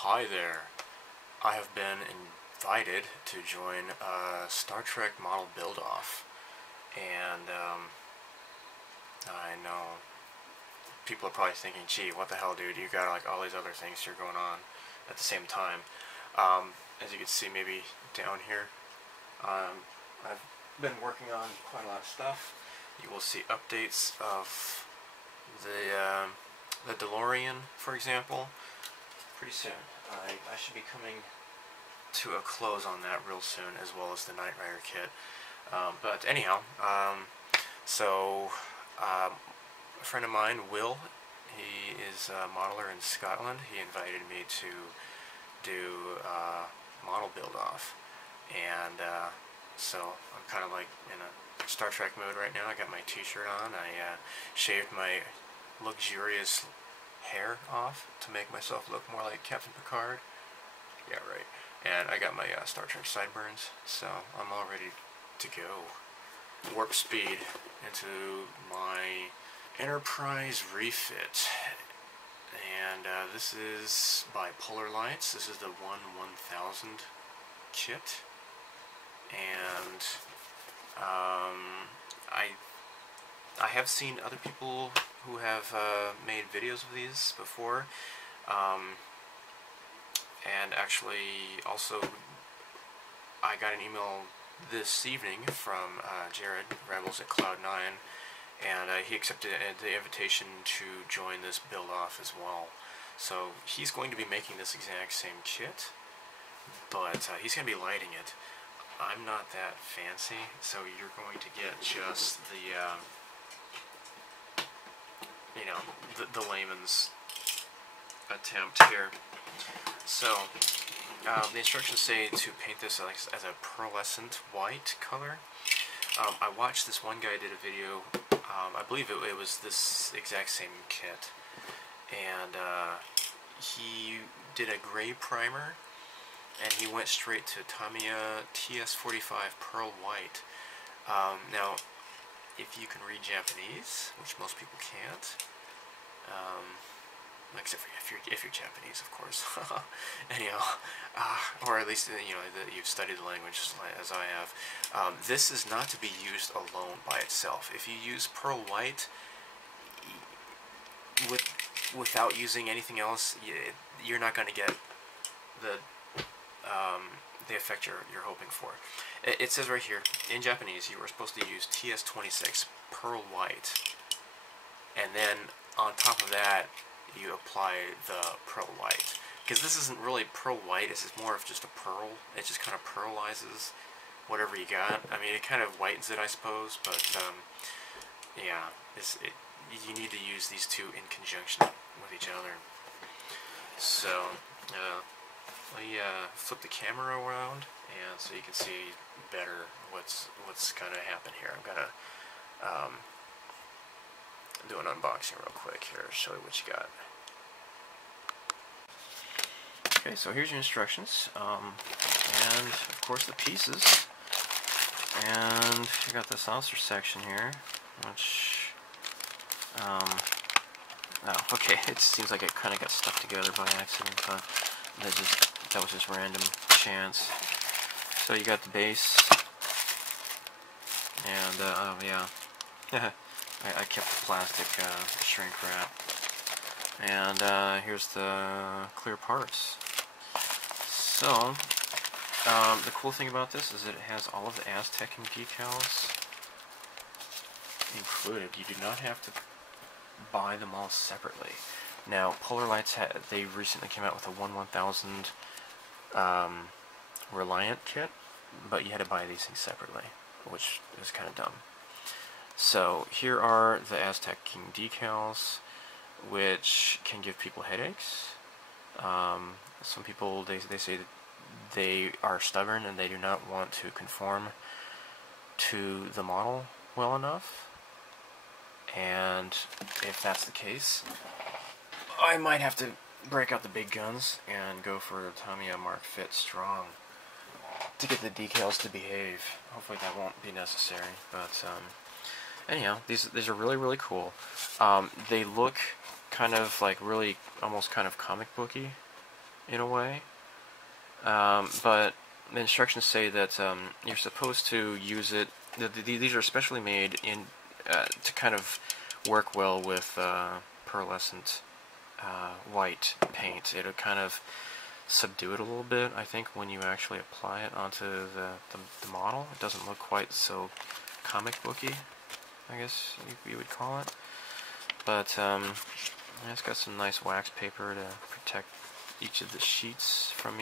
Hi there. I have been invited to join a Star Trek model build-off, and I know people are probably thinking, gee, what the hell, dude, you got like all these other things here going on at the same time. As you can see maybe down here, I've been working on quite a lot of stuff. You will see updates of the DeLorean, for example, pretty soon. I should be coming to a close on that real soon, as well as the Knight Rider kit. But anyhow, a friend of mine, Will, he is a modeler in Scotland. He invited me to do a model build-off, and so I'm kind of like in a Star Trek mode right now. I got my t-shirt on. I shaved my luxurious hair off to make myself look more like Captain Picard. Yeah, right. And I got my Star Trek sideburns, so I'm all ready to go. Warp speed into my Enterprise Refit. And this is by Polar Lights. This is the 1000 kit. And I have seen other people who have made videos of these before, and actually also I got an email this evening from Jared Rebels at Cloud9, and he accepted the invitation to join this build-off as well. So he's going to be making this exact same kit, but he's going to be lighting it. I'm not that fancy, so you're going to get just the the layman's attempt here. So, the instructions say to paint this as a pearlescent white color. I watched this one guy did a video, I believe it was this exact same kit, and he did a gray primer, and he went straight to Tamiya TS45 Pearl White. Now, if you can read Japanese, which most people can't, except for if you're Japanese, of course. Anyhow, or at least that you've studied the language as I have. This is not to be used alone by itself. If you use Pearl White without using anything else, you're not going to get the effect you're hoping for. It says right here, in Japanese, you are supposed to use TS26 Pearl White, and then on top of that, you apply the Pearl White. Because this isn't really Pearl White, this is more of just a pearl. It just kind of pearlizes whatever you got. I mean, it kind of whitens it, I suppose, but yeah, you need to use these two in conjunction with each other. So, let me flip the camera around, and so you can see better what's gonna happen here. I'm gonna do an unboxing real quick here, show you what you got. Okay, so here's your instructions, and of course the pieces, and you got the saucer section here, which, oh, okay, it seems like it kind of got stuck together by accident, but that was just random chance. So you got the base, and oh yeah, I kept the plastic shrink wrap, and here's the clear parts. So the cool thing about this is that it has all of the Aztec decals included. You do not have to buy them all separately. Now, Polar Lights, they recently came out with a 1000 Reliant kit, but you had to buy these things separately, which is kind of dumb. So here are the Aztec King decals, which can give people headaches. Some people, they say that they are stubborn and they do not want to conform to the model well enough. And if that's the case, I might have to break out the big guns and go for a Tamiya Mark Fit Strong to get the decals to behave. Hopefully that won't be necessary, but anyhow, these are really cool. They look kind of like really almost kind of comic booky, in a way. But the instructions say that you're supposed to use it. These are especially made in to kind of work well with pearlescent white paint. It'll kind of subdue it a little bit, I think, when you actually apply it onto the model. It doesn't look quite so comic booky, I guess you would call it. But it's got some nice wax paper to protect each of the sheets from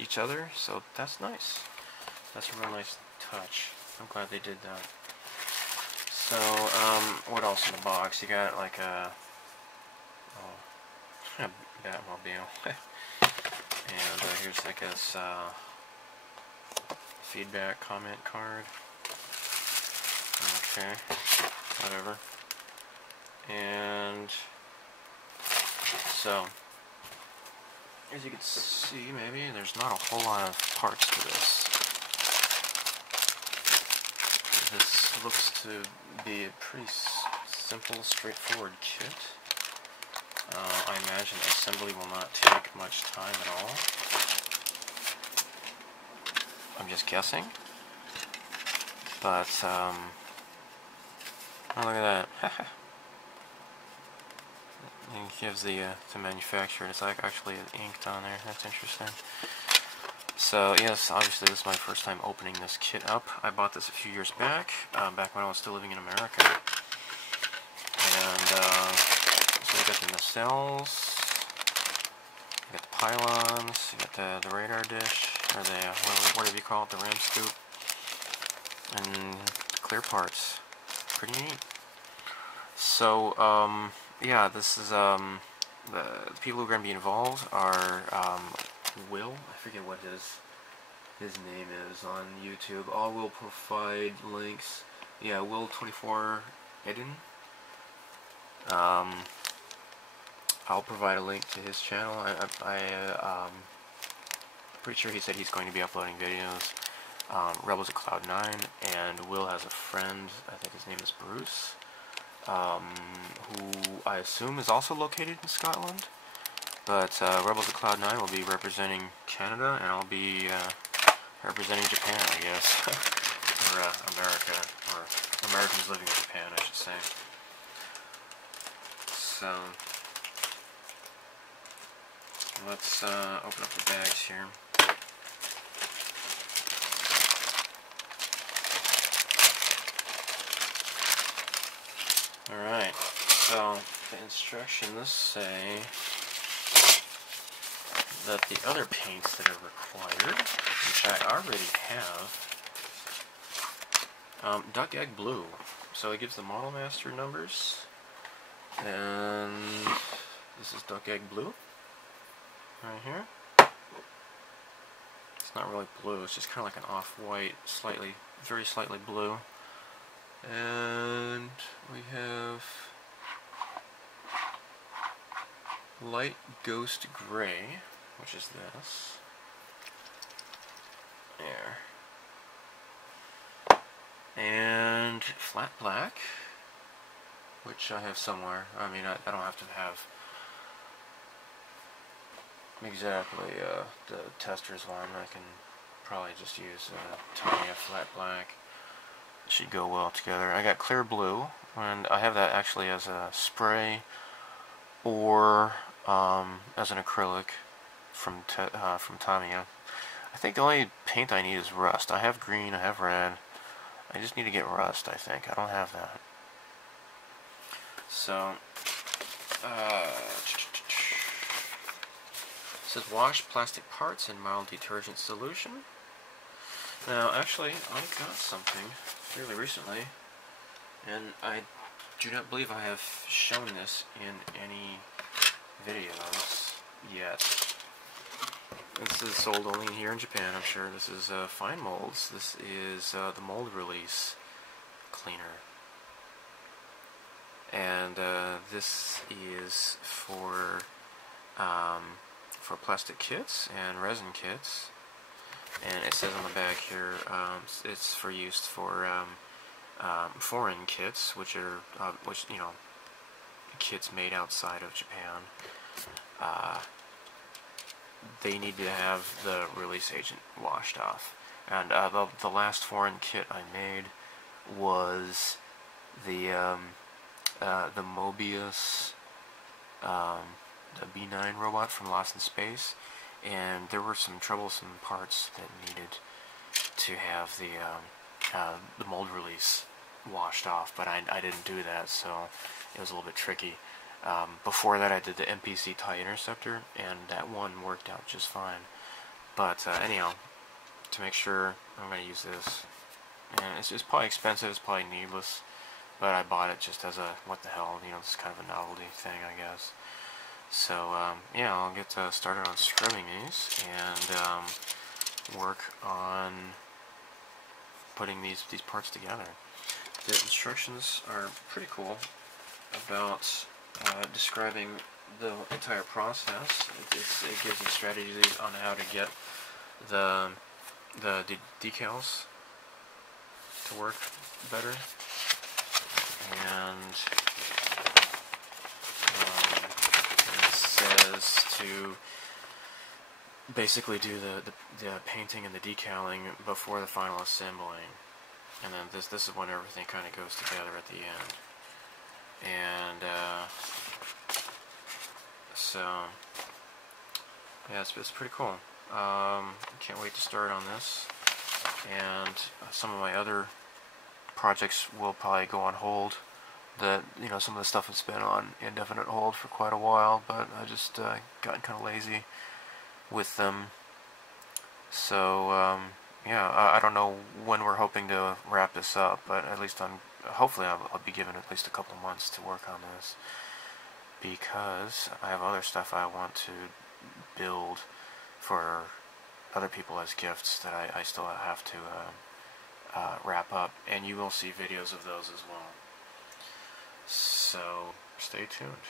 each other, so that's nice. That's a real nice touch. I'm glad they did that. So, what else in the box? You got like a Batmobile. And here's, I guess, feedback comment card. Okay, whatever. And so, as you can see, maybe, there's not a whole lot of parts to this. This looks to be a pretty simple, straightforward kit. I imagine assembly will not take much time at all. I'm just guessing. But, oh, look at that. It gives the manufacturer, it's like actually inked on there. That's interesting. So, yes, obviously this is my first time opening this kit up. I bought this a few years back, back when I was still living in America. And, so you got the nacelles, you got the pylons, you got the radar dish, or the, whatever you call it, the ram scoop, and clear parts. Pretty neat. So, yeah, this is, the people who are going to be involved are, Will, I forget what his name is on YouTube. I will provide links. Yeah, Will24 Eden. I'll provide a link to his channel. I'm pretty sure he said he's going to be uploading videos. Rebels at Cloud9, and Will has a friend, I think his name is Bruce, who I assume is also located in Scotland. But Rebels at Cloud9 will be representing Canada, and I'll be representing Japan, I guess. Or America, or Americans living in Japan, I should say. So, let's open up the bags here. Alright, so the instructions say that the other paints that are required, which I already have, Duck Egg Blue. So it gives the Model Master numbers, and this is Duck Egg Blue, right here. It's not really blue, it's just kind of like an off-white, very slightly blue. And we have Light Ghost Gray, which is this. There. And Flat Black, which I have somewhere. I mean, I don't have to have exactly the tester's one. I can probably just use Tamiya Flat Black. It should go well together. I got Clear Blue, and I have that actually as a spray or as an acrylic from Tamiya. I think the only paint I need is rust. I have green, I have red. I just need to get rust, I think. I don't have that. So, it says wash plastic parts in mild detergent solution. Now, actually, I got something fairly recently, and I do not believe I have shown this in any videos yet. This is sold only here in Japan, I'm sure. This is Fine Molds. This is the mold release cleaner. And this is for plastic kits and resin kits. And it says on the back here, it's for use for foreign kits, which are you know, kits made outside of Japan. they need to have the release agent washed off. And the last foreign kit I made was the Mobius, the B9 robot from Lost in Space, and there were some troublesome parts that needed to have the mold release washed off, but I didn't do that, so it was a little bit tricky. Before that I did the MPC tie interceptor, and that one worked out just fine. But anyhow, to make sure, I'm going to use this. And it's probably expensive, it's probably needless, but I bought it just as a, what the hell, you know, it's kind of a novelty thing, I guess. So, yeah, I'll get started on scrubbing these, and work on putting these parts together. The instructions are pretty cool about describing the entire process. It gives you strategies on how to get the decals to work better, and it says to basically do the painting and the decaling before the final assembling, and then this is when everything kind of goes together at the end. And so yeah, it's pretty cool. Can't wait to start on this, and some of my other projects will probably go on hold. You know, some of the stuff has been on indefinite hold for quite a while, but I just gotten kind of lazy with them. So yeah, I don't know when we're hoping to wrap this up, but at least hopefully I'll be given at least a couple months to work on this, because I have other stuff I want to build for other people as gifts that I still have to wrap up, and you will see videos of those as well. So stay tuned.